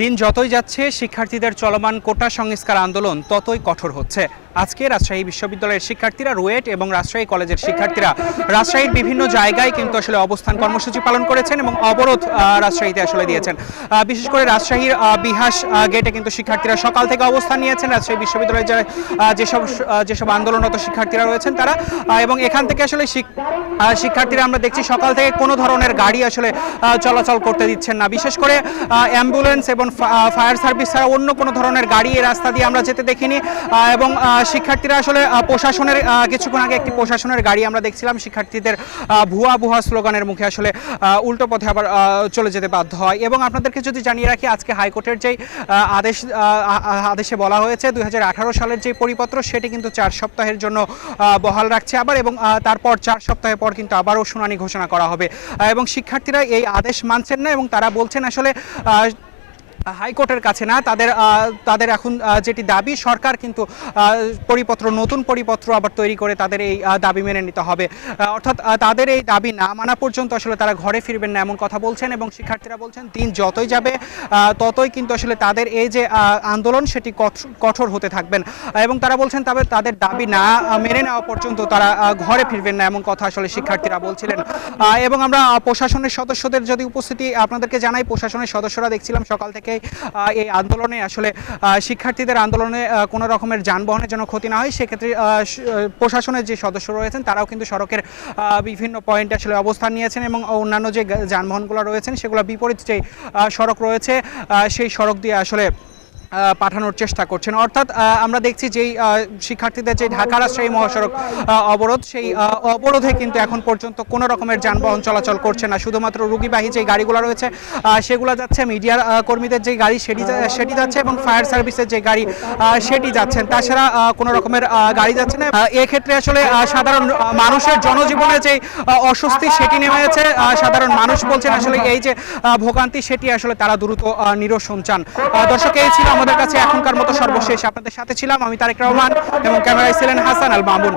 দিন যতই যাচ্ছে, শিক্ষার্থীদের চলমান কোটা সংস্কার আন্দোলন ততই কঠোর হচ্ছে। আজকে রাজশাহী বিশ্ববিদ্যালয়ের শিক্ষার্থীরা রুয়েট এবং রাজশাহী কলেজের শিক্ষার্থীরা রাজশাহীর বিভিন্ন জায়গায় কিন্তু আসলে অবস্থান কর্মসূচি পালন করেছেন এবং অবরোধ রাজশাহীতে আসলে দিয়েছেন। বিশেষ করে রাজশাহীর বিহাস গেটে কিন্তু শিক্ষার্থীরা সকাল থেকে অবস্থান নিয়েছেন। রাজশাহী বিশ্ববিদ্যালয়ের যারা যেসব যেসব আন্দোলনরত শিক্ষার্থীরা রয়েছেন তারা এবং এখান থেকে আসলে শিক্ষার্থীরা, আমরা দেখছি সকাল থেকে কোনো ধরনের গাড়ি আসলে চলাচল করতে দিচ্ছেন না। বিশেষ করে অ্যাম্বুলেন্স এবং ফায়ার সার্ভিস ছাড়া অন্য কোনো ধরনের গাড়ি এই রাস্তা দিয়ে আমরা যেতে দেখিনি। এবং শিক্ষার্থীরা আসলে প্রশাসনের কিছুক্ষণ আগে একটি প্রশাসনের গাড়ি আমরা দেখছিলাম। শিক্ষার্থীদের ভুয়া ভুয়া স্লোগানের মুখে আসলে উল্টো পথে আবার চলে যেতে বাধ্য হয়। এবং আপনাদেরকে যদি জানিয়ে রাখি, আজকে হাইকোর্টের যেই আদেশ আদেশে বলা হয়েছে দু হাজার আঠারো সালের যে পরিপত্র, সেটি কিন্তু চার সপ্তাহের জন্য বহাল রাখছে আবার এবং তারপর চার সপ্তাহ পর কিন্তু আবারও শুনানি ঘোষণা করা হবে। এবং শিক্ষার্থীরা এই আদেশ মানছেন না এবং তারা বলছেন আসলে হাইকোর্টের কাছে না, তাদের তাদের এখন যেটি দাবি, সরকার কিন্তু পরিপত্র, নতুন পরিপত্র আবার তৈরি করে তাদের এই দাবি মেনে নিতে হবে। অর্থাৎ তাদের এই দাবি না মানা পর্যন্ত আসলে তারা ঘরে ফিরবেন না এমন কথা বলছেন এবং শিক্ষার্থীরা বলছেন, দিন যতই যাবে ততই কিন্তু আসলে তাদের এই যে আন্দোলন সেটি কঠ- কঠোর হতে থাকবেন। এবং তারা বলছেন তবে তাদের দাবি না মেনে নেওয়া পর্যন্ত তারা ঘরে ফিরবেন না এমন কথা আসলে শিক্ষার্থীরা বলছিলেন। এবং আমরা প্রশাসনের সদস্যদের যদি উপস্থিতি আপনাদেরকে জানাই, প্রশাসনের সদস্যরা দেখছিলাম সকাল থেকে এই আন্দোলনে আসলে শিক্ষার্থীদের আন্দোলনে কোনো রকমের যানবাহনের যেন ক্ষতি না হয়। সেক্ষেত্রে প্রশাসনের যে সদস্য রয়েছেন, তারাও কিন্তু সড়কের বিভিন্ন পয়েন্টে আসলে অবস্থান নিয়েছেন এবং অন্যান্য যে যানবাহনগুলো রয়েছেন, সেগুলো বিপরীত যে সড়ক রয়েছে সেই সড়ক দিয়ে আসলে পাঠানোর চেষ্টা করছেন। অর্থাৎ আমরা দেখছি যেই শিক্ষার্থীদের যে ঢাকা রাজশাহী মহাসড়ক অবরোধ সেই অবরোধে কিন্তু এখন পর্যন্ত কোনো রকমের যানবাহন চলাচল করছে না। শুধুমাত্র রুগীবাহী যে গাড়িগুলো রয়েছে সেগুলো যাচ্ছে মিডিয়ার কর্মীদের যে গাড়ি সেটি সেটি যাচ্ছে এবং ফায়ার সার্ভিসের যে গাড়ি সেটি যাচ্ছেন। তাছাড়া কোনো রকমের গাড়ি যাচ্ছে না। এক্ষেত্রে আসলে সাধারণ মানুষের জনজীবনে যে অস্বস্তি সেটি নেমে আহ, সাধারণ মানুষ বলছেন আসলে এই যে ভোগান্তি সেটি আসলে তারা দ্রুত নিরসন চান। দর্শক এই ছিল আমাদের কাছে এখনকার মতো সর্বশেষ। আপনাদের সাথে ছিলাম আমি তারেক রহমান এবং ক্যামেরায় ছিলেন হাসান আল মামুন।